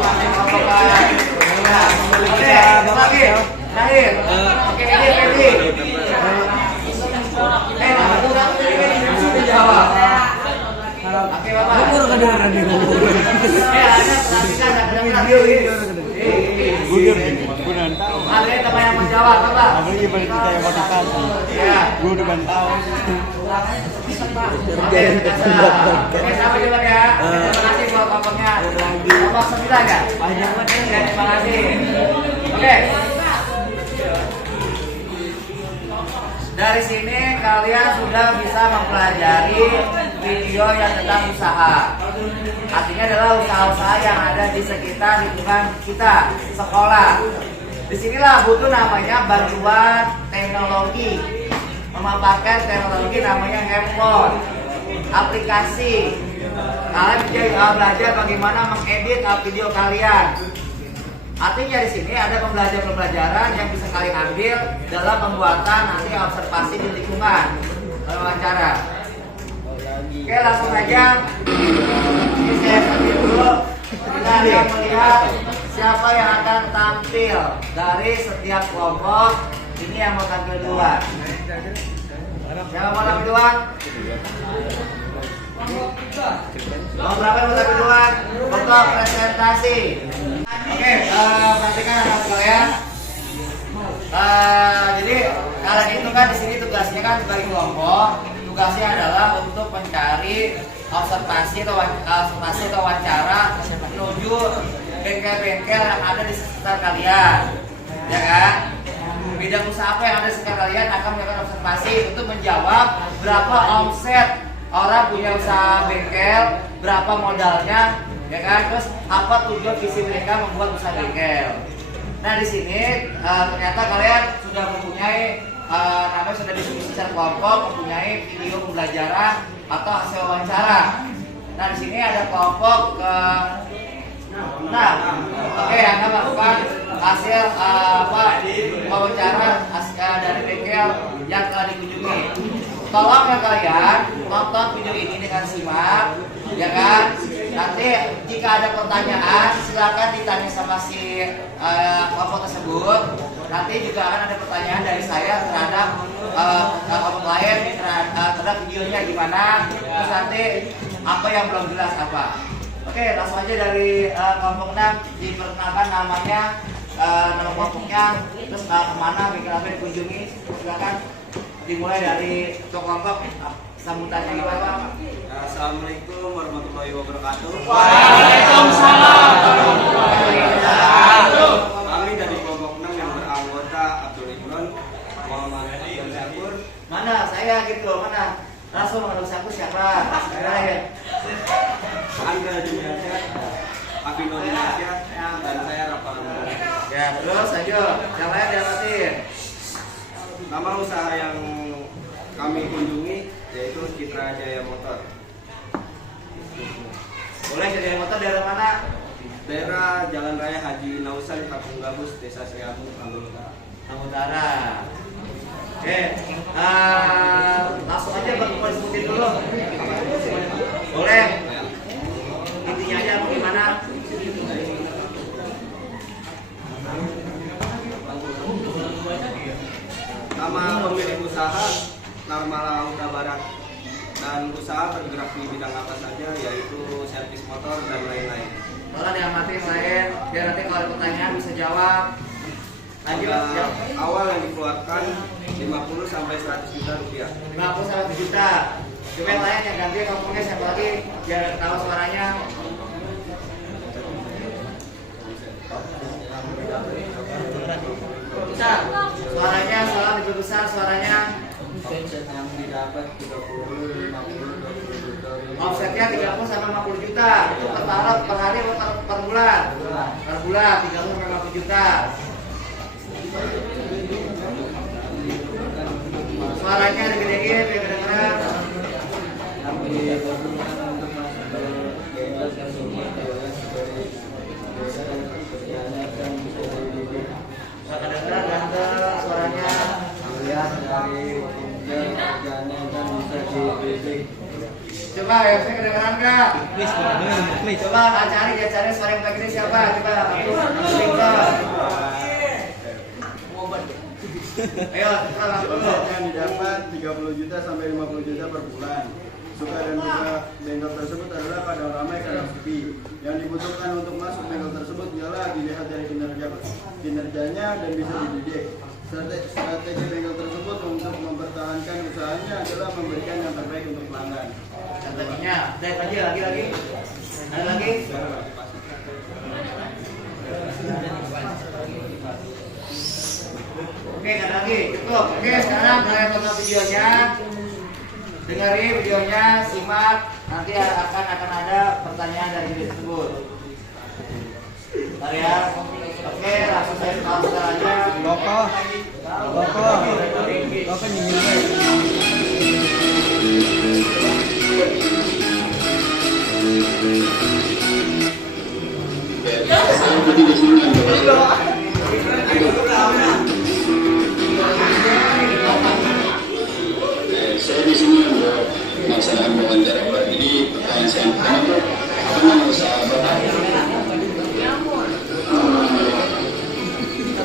Oke, apa lagi? Terakhir. Oke, ini Febri. Ini jawab. Oke, Bapak. Ada penampilan video ini. Ada teman yang menjawab, Bapak. Apalagi pada kita yang motivasi. Ya. Gue udah tahu. Oke, sampai jumpa ya. Terima kasih buat kompornya. Kompor 9 ya? Terima kasih. Oke. Dari sini kalian sudah bisa mempelajari video yang tentang usaha. Artinya adalah usaha-usaha yang ada di sekitar lingkungan kita, sekolah. Disinilah butuh namanya bantuan teknologi. Memanfaatkan teknologi namanya handphone, aplikasi. Kalian bisa belajar bagaimana mengedit video kalian. Artinya di sini ada pembelajaran yang bisa kalian ambil dalam pembuatan nanti observasi di lingkungan, wawancara. Oke, langsung aja. Ini saya sambil dulu. Kita akan melihat siapa yang akan tampil dari setiap kelompok. Ini yang mau tampil duluan. Siapa mau tampil duluan? Mau berapa yang mau tampil duluan? Untuk presentasi. Oke, perhatikan anak kalian. Jadi kalian itu kan di sini tugasnya kan bagi kelompok. Tugasnya adalah untuk mencari observasi atau wawancara menuju bengkel-bengkel yang ada di sekitar kalian, ya kan? Bidang usaha apa yang ada di sekitar kalian akan melakukan observasi untuk menjawab berapa omset orang punya usaha bengkel, berapa modalnya, ya kan? Terus apa tujuan visi mereka membuat usaha bengkel. Nah di sini ternyata kalian sudah mempunyai namanya sudah diskusi secara kelompok, mempunyai video pembelajaran atau hasil wawancara. Nah di sini ada kelompok ke 6. Oke, Anda melakukan hasil wawancara dari bengkel yang telah dikunjungi. Tolong ya kalian nonton video ini dengan simak, ya kan? Nanti jika ada pertanyaan silakan ditanya sama si kelompok tersebut. Nanti juga akan ada pertanyaan dari saya terhadap kelompok lain terhadap videonya gimana. Terus nanti apa yang belum jelas apa. Oke, langsung aja dari kelompok 6 diperkenalkan namanya, nama kelompoknya, terus kemana bengkel apa dikunjungi. Silakan dimulai dari kelompok. Sambutannya gimana? Assalamualaikum warahmatullahi wabarakatuh. Waalaikumsalam warahmatullahi wabarakatuh. Kami dari kelompok 6 yang beranggota Abdul Imron, Muhammad Abdul Syakur. Mana saya gitu, mana? Langsung menurut aku siapa? Saya. Andra Jumiarsyad, Abino Dinasya, dan saya Rafa Lampu. Ya, terus aja. Yang lain diamatin. Nama usaha yang kami kunjungi yaitu Citra Jaya Motor. Boleh jadi motor dari mana? Daerah Jalan Raya Haji Nausan, Kampung Gabus, Desa Sriabu, Ambul Utara. Utara. Oke, langsung aja Bang Iqbal sebutin dulu. Boleh. Intinya aja bagaimana? Nama pemilik usaha Narmala Huta Barat, dan usaha bergerak di bidang apa saja, yaitu servis motor dan lain-lain. Tolong diamatin lain, biar nanti kalau ada pertanyaan bisa jawab. Lanjut. Harga awal yang dikeluarkan 50 sampai 100 juta rupiah. 50 sampai 1 juta. Coba yang lain yang ganti ngomongnya siapa lagi biar tahu suaranya. Besar. Suaranya lebih besar suaranya. Omset yang didapat 30, 50, 20 juta. Offsetnya 30 sampai 50 juta. Itu per hari atau per bulan? Per bulan 30 sampai 50 juta. Suaranya digedein biar kedengeran. Bisa kedengeran ganteng suaranya. Lihat dari kerjanya kan bisa dibidik. Coba ya, saya kedengeran nggak? Coba dia cari suara yang begini siapa? Coba aku speaker. Ayo, kita langsung. Yang didapat 30 juta sampai 50 juta per bulan. Suka dan duka bengkel tersebut adalah kadang ramai kadang sepi. Yang dibutuhkan untuk masuk bengkel tersebut ialah dilihat dari kinerjanya dan bisa dididik. Strategi bengkel tersebut untuk mempertahankan usahanya adalah memberikan yang terbaik untuk pelanggan. Strateginya, lagi. Ada lagi? Oke, ada lagi. Cukup. Oke, sekarang kalian tonton videonya. Dengerin videonya, simak. Nanti akan ada pertanyaan dari video tersebut. Mari ya. Oke, langsung saya tahu caranya. Loko Saya di sini untuk melaksanakan wawancara Pak. Jadi pertanyaan saya yang pertama itu apa nama usaha Bapak?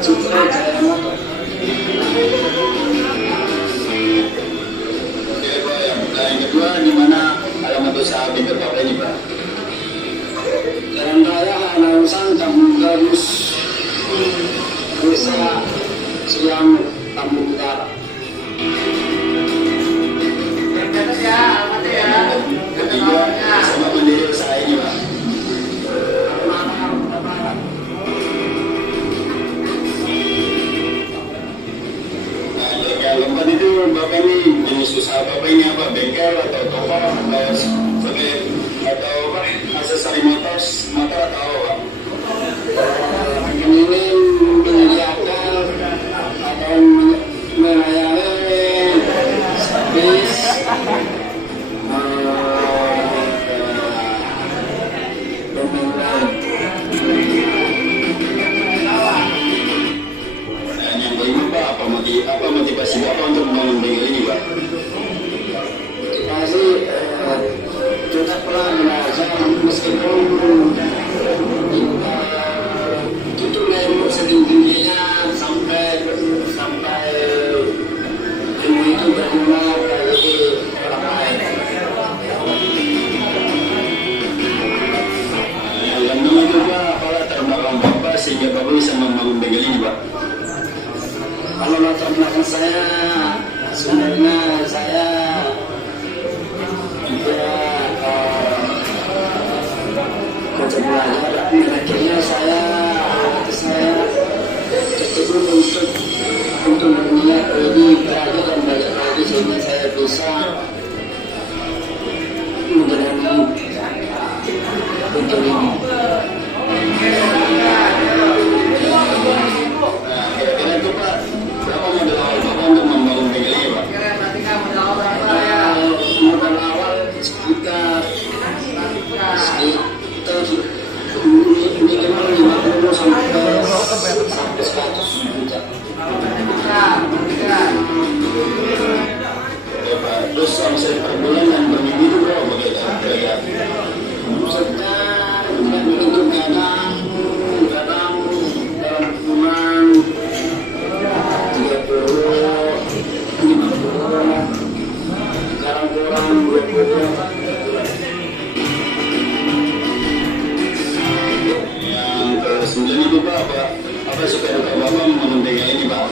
Citra Jaya Motor. Oke Pak, yang kedua di mana alamat usaha bengkel Bapak ini Pak? Jalan Raya Nausan, Kampung Gabus, Desa Sriabu, Ambul Utara. Catat ya, alamatnya ya. Ketiga, sama mandiri usaha ini Pak. Nah, yang keempat itu Bapak ini jenis usaha Bapak ini apa? Bengkel atau toko atau sebagai atau apa? Aksesori motor atau apa? Ini menyediakan atau melayani servis yang kelima Pak, apa motivasi Bapak untuk membangun bengkel ini Pak? Motivasi kita pelan belajar meskipun itu ilmu setinggi-tingginya sampai ilmu itu berguna bagi orang lain. Yang kedua juga apa latar belakang Bapak sehingga Bapak bisa membangun bengkel ini Pak? Kalau latar belakang saya sebenarnya saya kerja belajar, akhirnya saya susah menjalani untuk ini. Kira-kira itu Pak, berapa modal awal Bapak untuk membangun bengkel ini Pak? Modal awal sekitar minimal 50 sampai 100 juta. Ya Pak, terus omset per bulan dan per minggu itu berapa kira-kira? Omsetnya itu kadang dalam bulan 30, 50, sekarang kurang 20. Sebenarnya itu Pak, apa supaya Bapak membangun bengkel ini Pak?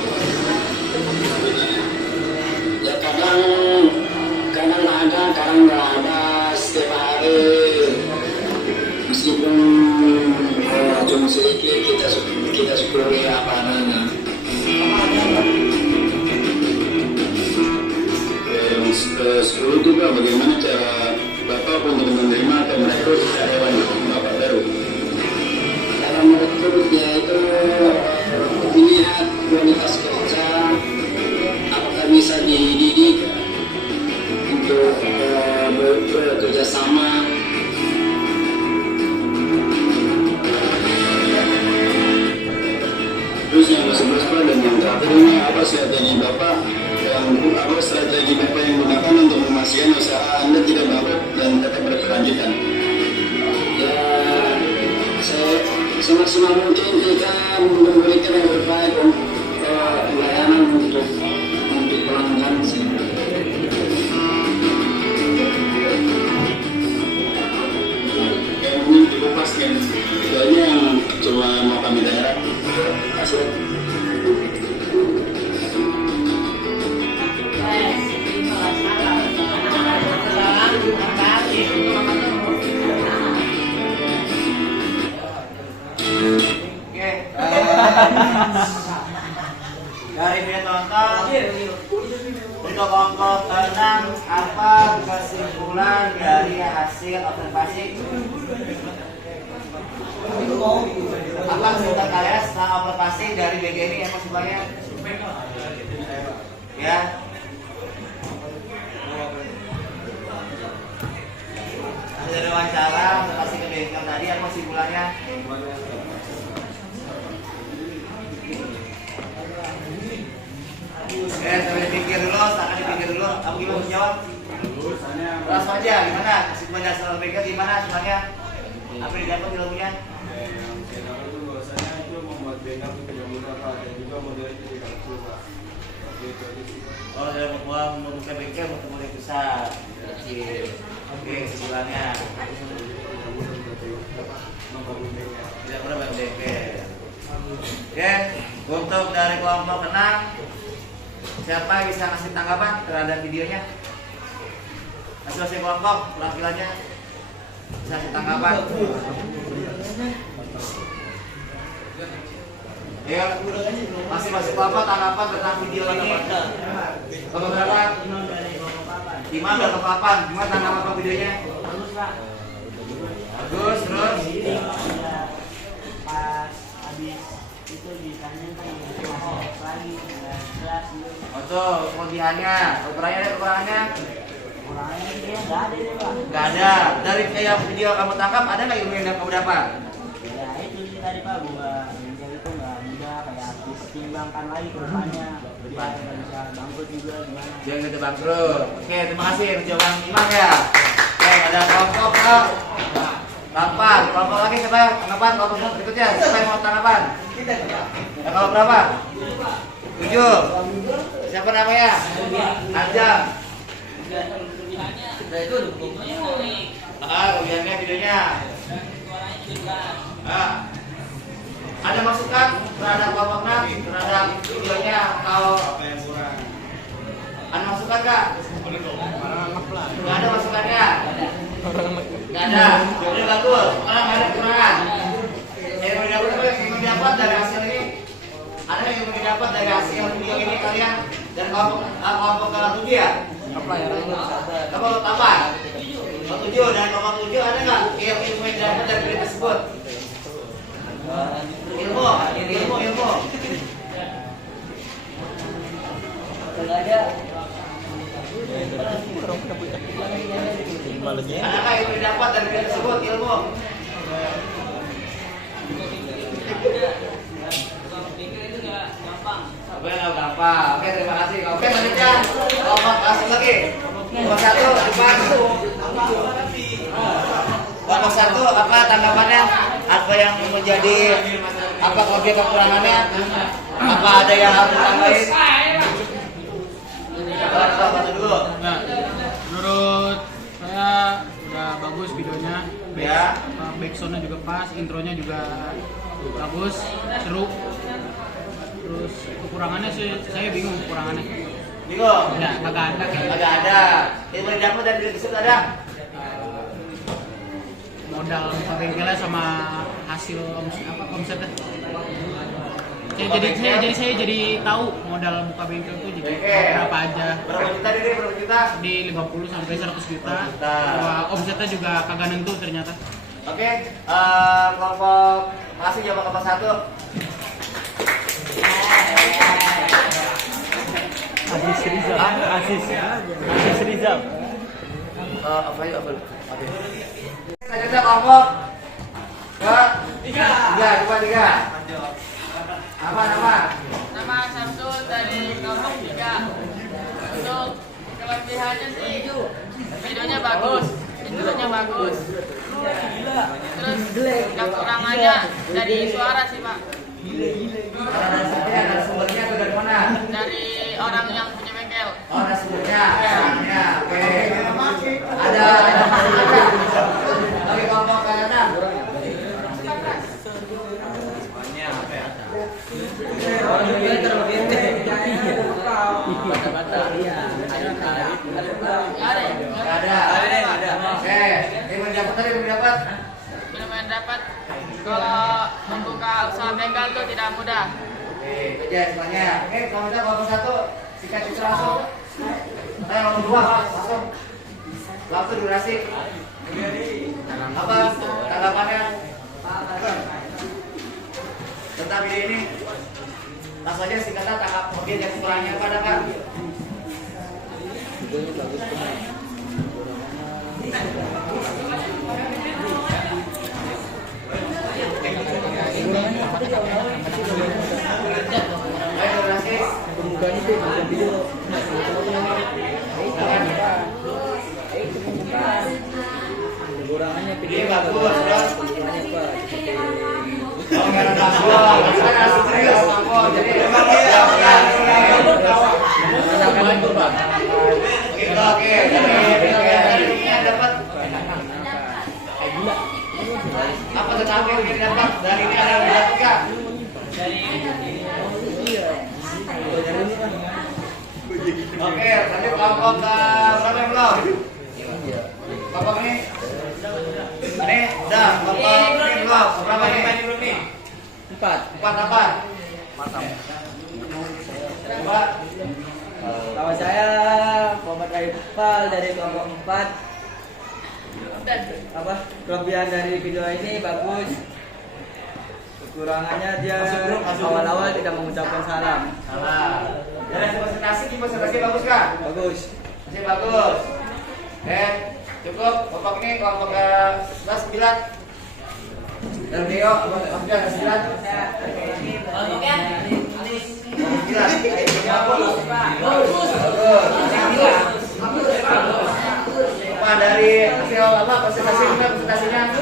Ya kadang ada, kadang nggak ada setiap hari. Meskipun cuma sedikit kita syukuri apa adanya. Sepuluh itu Pak, bagaimana cara Bapak untuk menerima atau merekrut karyawan Bapak baru? Merekrutnya itu dilihat kualitas kerja, apakah bisa dididik untuk bekerja sama. Terus yang ke-11 Pak, dan yang terakhir ini apa strategi Bapak yang gunakan untuk memastikan usaha Anda tidak bangkrut dan tetap berkelanjutan? Ya, semaksimal mungkin kita memberikan yang terbaik pelayanan untuk pelanggan sih. Yang mungkin dikupaskan itu aja yang cuma mau kami daerah hasil. Dari penonton untuk kelompok ke-6, apa kesimpulan dari hasil observasi? Apa kesimpulan kalian setelah observasi dari BG ini? Apa sebenarnya? Ya. Dari wawancara observasi ke bengkel tadi, apa kesimpulannya? Sambil dipikir dulu, akan dipikir dulu. Apa gimana jawab? Langsung aja, gimana? Kesimpulan dasar bengkel gimana sebenarnya? Apa didapat ilmunya? Yang saya dapat itu bahwasanya itu membuat bengkel itu tidak mudah Pak, dan juga modelnya itu tidak kecil Pak. Itu aja sih Pak. Oh, dalam membuka bengkel untuk model besar, kecil. Oke, kesimpulannya tidak mudah bangun bengkel. Oke, untuk dari kelompok ke-6, siapa yang bisa ngasih tanggapan terhadap videonya? Masing-masing kelompok, perwakilannya bisa ngasih tanggapan. Ya, masing-masing kelompok tanggapan tentang video ini. Kelompok berapa? 5 dan kelompok 8. Gimana tanggapan videonya? Bagus, terus? Pas habis itu ditanya kan lagi jelas Oh tuh, kelebihannya. Kekurangannya ada kekurangannya? kurangnya dia nggak ada deh Pak. Nggak ada. Dari kayak video kamu tangkap, ada nggak ilmu yang kamu dapat? Ya itu sih tadi Pak, gua bengkel itu nggak mudah, kayak harus timbangkan lagi ke depannya biar nggak bisa bangkrut juga gimana. Jangan gitu bangkrut. Oke, terima kasih jawaban Imam ya. Oke, ada kelompok ke 8. Kelompok lagi siapa? Tanggapan kelompok berikutnya. Siapa yang mau tanggapan? Ya, kalau berapa? 7. Siapa namanya? Ajam. Kelebihannya videonya. Ada masukan terhadap kelompok 6 terhadap videonya atau Apa yang kurang? ada masukan kak? Nggak ada masukannya? Nggak ada. Udah bagus. Sekarang ada kekurangan. Yang mau didapat dari hasil ini? Ada yang mau didapat dari hasil video ini kalian? Dan kelompok 7 ya? Kelompok 8. Kelompok 7 dan kelompok 7 ada nggak ilmu yang didapat dari berita tersebut? Ilmu. Adakah ilmu yang didapat dari berita tersebut? Ilmu. Oke, nggak gampang. Oke, terima kasih. Oke, selanjutnya kelompok langsung lagi. Kelompok 1 depan. Kelompok 1 apa tanggapannya? Apa yang menjadi apa kelebihan kekurangannya? Apa ada yang harus ditambahin? Kelompok 1 dulu. Nah, menurut saya udah bagus videonya, Ya. backsoundnya juga pas, intronya juga bagus, seru. Terus kekurangannya sih saya bingung kekurangannya. Bingung? Ya, kagak ada kayak Agak ada. Ilmu yang dapat dari berita tersebut ada? modal buka bengkelnya sama hasil omsetnya. Saya jadi tahu modal buka bengkel itu jadi berapa aja. Berapa juta diri? Berapa juta? Di 50 sampai 100 juta. Juta. Wah, omsetnya juga kagak nentu ternyata. Oke, kelompok masih jawab kelompok 1. Aziz Rizal. Apa yuk? Oke. Selanjutnya kelompok tiga. Apa nama? Nama Samsul dari kelompok 3. Untuk kelebihannya sih videonya bagus, intronya bagus. Terus kekurangannya dari suara sih Pak. Ada sumbernya atau dari mana? Dari orang yang punya bengkel. Oh, ada sumbernya. Oke. Ada. Dari kelompok kanan. Ada. Oke. Ilmu yang dapat tadi belum dapat. Lumayan dapat. Kalau membuka usaha bengkel itu tidak mudah. Oke, kerja semuanya. Oke, kalau kita kelompok 1 sikat itu langsung. Saya kelompok 2 langsung. Waktu durasi. Apa tanggapannya tentang video ini? Langsung aja singkatnya tangkap mungkin yang kurangnya apa ada kan? Baik, durasi. Ini bagus, terus. Oh, merah bagus. Saya langsung serius, Bang. Jadi memang Oke. Ini dapat apa tetapi yang dapat dari ini ada yang dapat nggak? Oke, lanjut kelompok berapa yang belum? Kelompok ini udah, kelompok ini belum. Berapa ini belum nih? 4 apa? Coba. Nama saya Muhammad Raifal dari kelompok 4. Kelebihan dari video ini bagus. Kekurangannya dia awal-awal tidak mengucapkan salam. Dari presentasi bagus kah? Bagus. Masih bagus. Cukup. Kelompok ini kelompok 9. Dan Leo, kelompok 9. Kelompoknya Pak dari hasil apa presentasinya?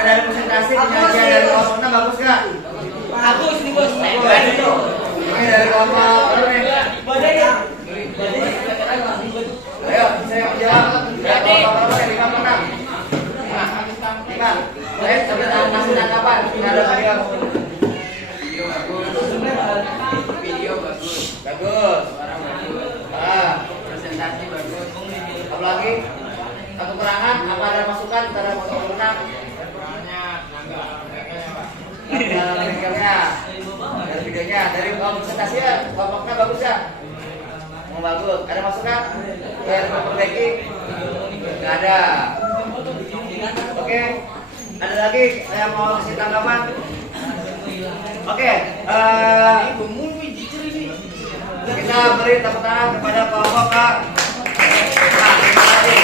Dari presentasi penyajian dari kelompoknya bagus nggak? Bagus nih bos. Ini dari kelompok baru nih. Ayo, saya menjawab. Dari kelompok berapa nih? 5. Baik, sampai kasih tanggapan. Ada video bagus. Bagus. Presentasi bagus. Apa lagi? Kekurangan? Apa ada masukan? Kita ada masukan? Kekurangannya nambah bengkelnya, dari videonya, dari presentasi ya, kelompoknya bagus ya. Mau bagus, ada masukan? Yang memperbaiki? Nggak ada. Oke, ada lagi yang mau kasih tanggapan? Oke, kita beri tepuk tangan kepada kelompok Kak. Nah, terima kasih.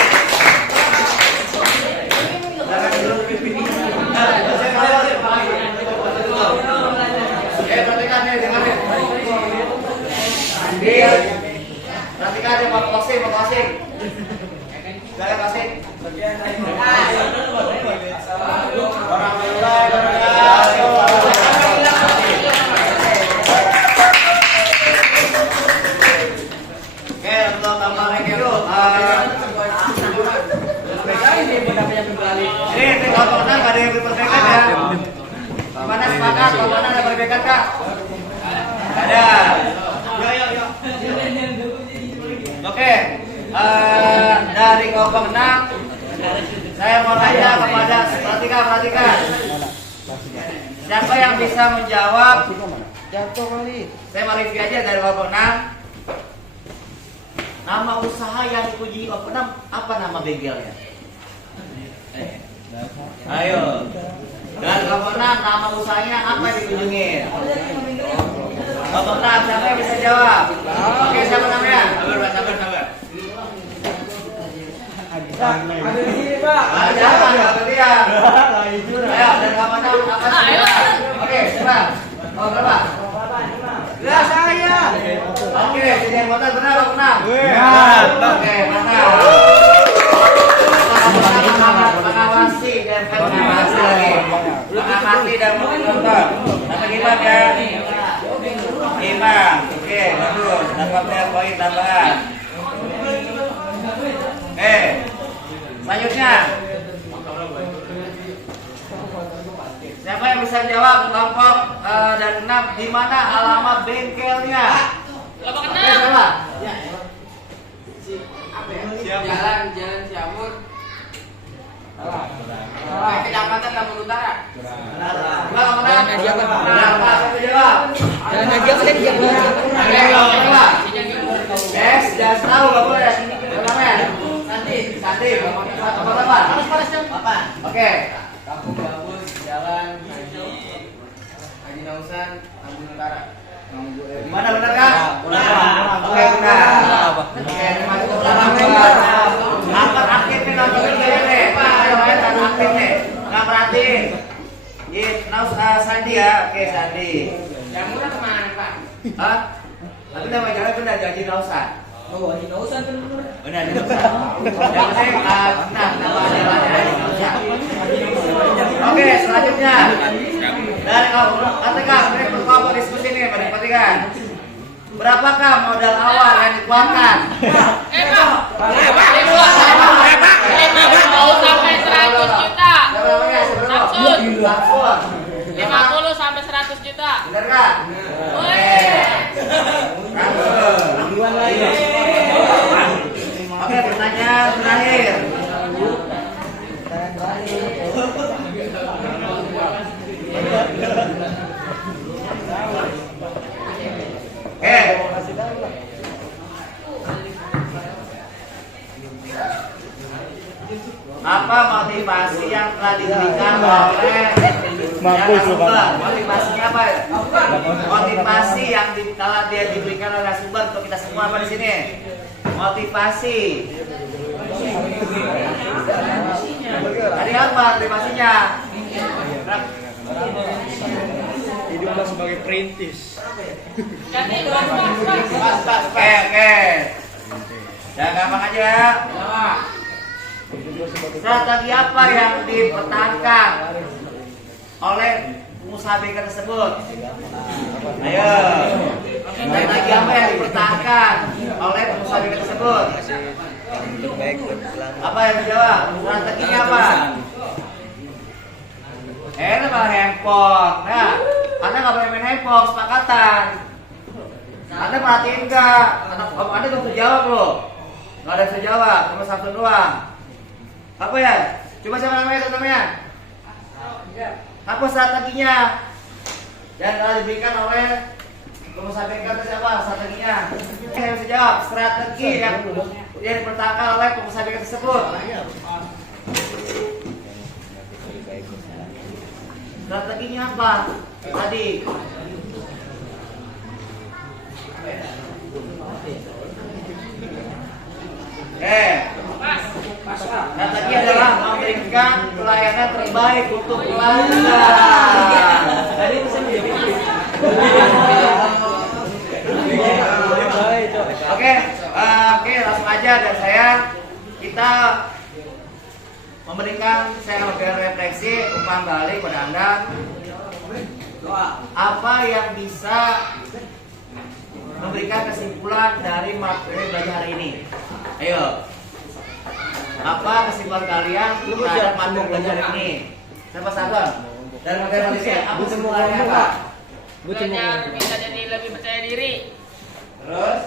Perhatikan nih, dengarin. Perhatikan nih, mau closing. Silakan closing. Oke, untuk tambah lagi dulu. Ini kelompok 6 ada yang berperbaikan ya? Gimana sepakat? Kelompok 6 ada perbaikan Kak? Ada. Oke, dari kelompok 6 saya mau tanya kepada perhatikan. Siapa yang bisa menjawab? Saya mau review aja dari kelompok 6. Nama usaha yang dikunjungi kelompok 6 apa nama bengkelnya? Ayo. Dan kelompok 6 nama usahanya apa yang dikunjungi? Kelompok 6 siapa yang bisa jawab? Oke, siapa namanya? Sabar. Ada di sini, Pak. Jangan berhentian. Ayo, dan kelompok 6 apa sih? Oke, siapa? Oh, berapa? Ya, saya. Oke, jadi yang motor benar kelompok 6? Oke, mantap. Mengawasi dan menonton. Nama gimana ya? Imam. Oke, bagus. Dapatnya poin tambahan. Selanjutnya. Siapa yang bisa jawab kelompok dan 6 di mana alamat bengkelnya? Kelompok 6. Siapa? Jalan Siamur. Kecamatan Lampung Utara. Jalan Nadia Yes, jangan tahu nggak boleh. Namanya? Santi. Nomor berapa? Oke. Kampung Gabus, Jalan Haji Nausan, Lampung Utara. Mana benar kan? Oke, benar. Oke, angkat aktif nih nonton video nih. Angkat aktif nih. Nggak perhatiin. Sandi ya. Oke, Sandi. Yang murah kemana, Pak? Hah? Tapi nama jalan benar Haji Nausan. Oh, Haji Nausan kan bener. Benar Haji Nausan. Yang penting nama jalannya Haji Nausan. Oke, selanjutnya. Dari katakan, ini kelompok diskusi nih, perhatikan. Berapakah modal awal yang dikeluarkan? Mau sampai 100 juta. Samsun. 50 sampai 100 juta. Benar kan? Oke, pertanyaan terakhir. Apa motivasi yang telah diberikan oleh narasumber? Motivasinya apa? Motivasi yang telah dia diberikan oleh narasumber untuk kita semua apa di sini? Motivasi. Tadi apa motivasinya? Hiduplah sebagai perintis. Jadi Oke. Jangan gampang aja. Strategi apa yang dipertahankan oleh pengusaha bengkel tersebut? Ayo. Strategi apa yang dipertahankan oleh pengusaha bengkel tersebut? Apa yang dijawab? Strateginya apa? Ini malah handphone. Nah, Anda nggak boleh main handphone, sepakatan. Anda perhatiin nggak? Anda nggak bisa jawab loh. Nggak ada yang bisa jawab, cuma satu doang. Apa ya? Coba siapa namanya? Apa strateginya? dan diberikan oleh pengusaha bengkel itu siapa? Strateginya. Saya bisa jawab strategi yang dipertahankan oleh pengusaha bengkel tersebut. Strateginya apa? Tadi. Strategi adalah memberikan pelayanan terbaik untuk pelanggan. Tadi bisa menjadi. Oke, langsung aja dan kita saya memberikan refleksi umpan balik pada Anda. Apa yang bisa memberikan kesimpulan dari materi belajar hari ini? Ayo. Apa kesimpulan kalian terhadap materi belajar hari ini? Siapa sabar? Dan materi ini apa kesimpulannya apa? Belajar bisa jadi lebih percaya diri. Terus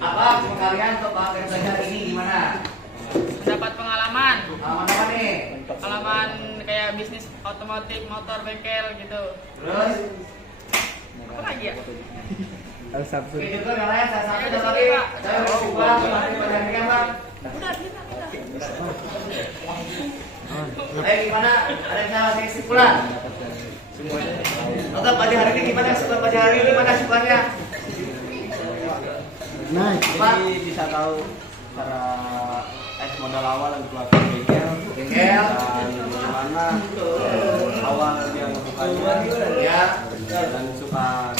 apa kesimpulan kalian untuk materi belajar ini gimana? Mendapat pengalaman. Pengalaman apa nih? Pengalaman kayak bisnis otomotif, motor, bengkel gitu. Terus Apa lagi ya? oke, itu namanya saya satu dan lagi saya bersyukur materi belajar ini kan Bang. Gimana? Ada yang salah kesimpulan? Atau pada hari ini gimana? Setelah pada hari ini gimana kesimpulannya? Nah, jadi bisa tahu cara modal awal yang keluar bengkel dan gimana awal dia ngebukanya Ya. dan suka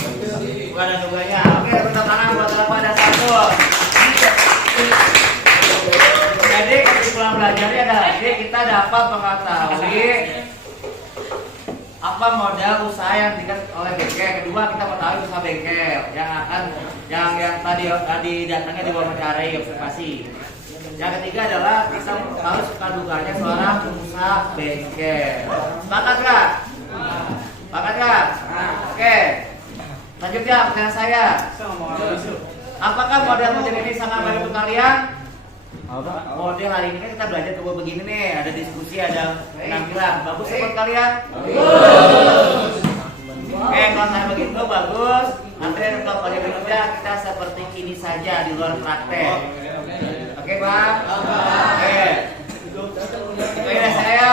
Bukan ada tugasnya. Oke, tepuk tangan buat Bapak dan satu. Jadi kesimpulan belajarnya adalah kita dapat mengetahui apa modal usaha yang diberikan oleh bengkel. Kedua, kita mengetahui usaha bengkel yang tadi datangnya diwawancarai observasi. Yang ketiga adalah kita harus suka dukanya seorang pengusaha bengkel. Sepakat nggak? Sepakat nggak? Oke. Selanjutnya pertanyaan saya. Apakah model ini sangat baik untuk kalian? Model hari ini kan kita belajar coba begini nih, ada diskusi, ada penampilan. Bagus buat kalian? Oke, kalau saya begitu bagus. Nanti untuk bagian berikutnya kita seperti ini saja di luar praktek. Oke, Bang? Oke. Oke, saya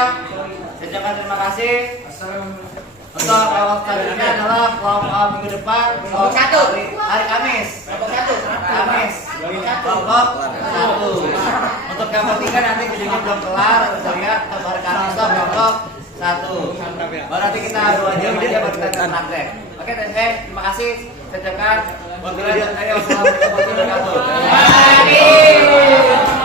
ucapkan terima kasih. Untuk kelompok selanjutnya adalah kelompok minggu depan, kelompok hari Kamis. Kelompok 1. Untuk kelompok 3 nanti videonya belum kelar, bisa lihat hari Kamis itu kelompok 1. Baru nanti kita 2 jam dia baru kita praktek. Oke, terima kasih. Saya ucapkan wassalamualaikum warahmatullahi wabarakatuh.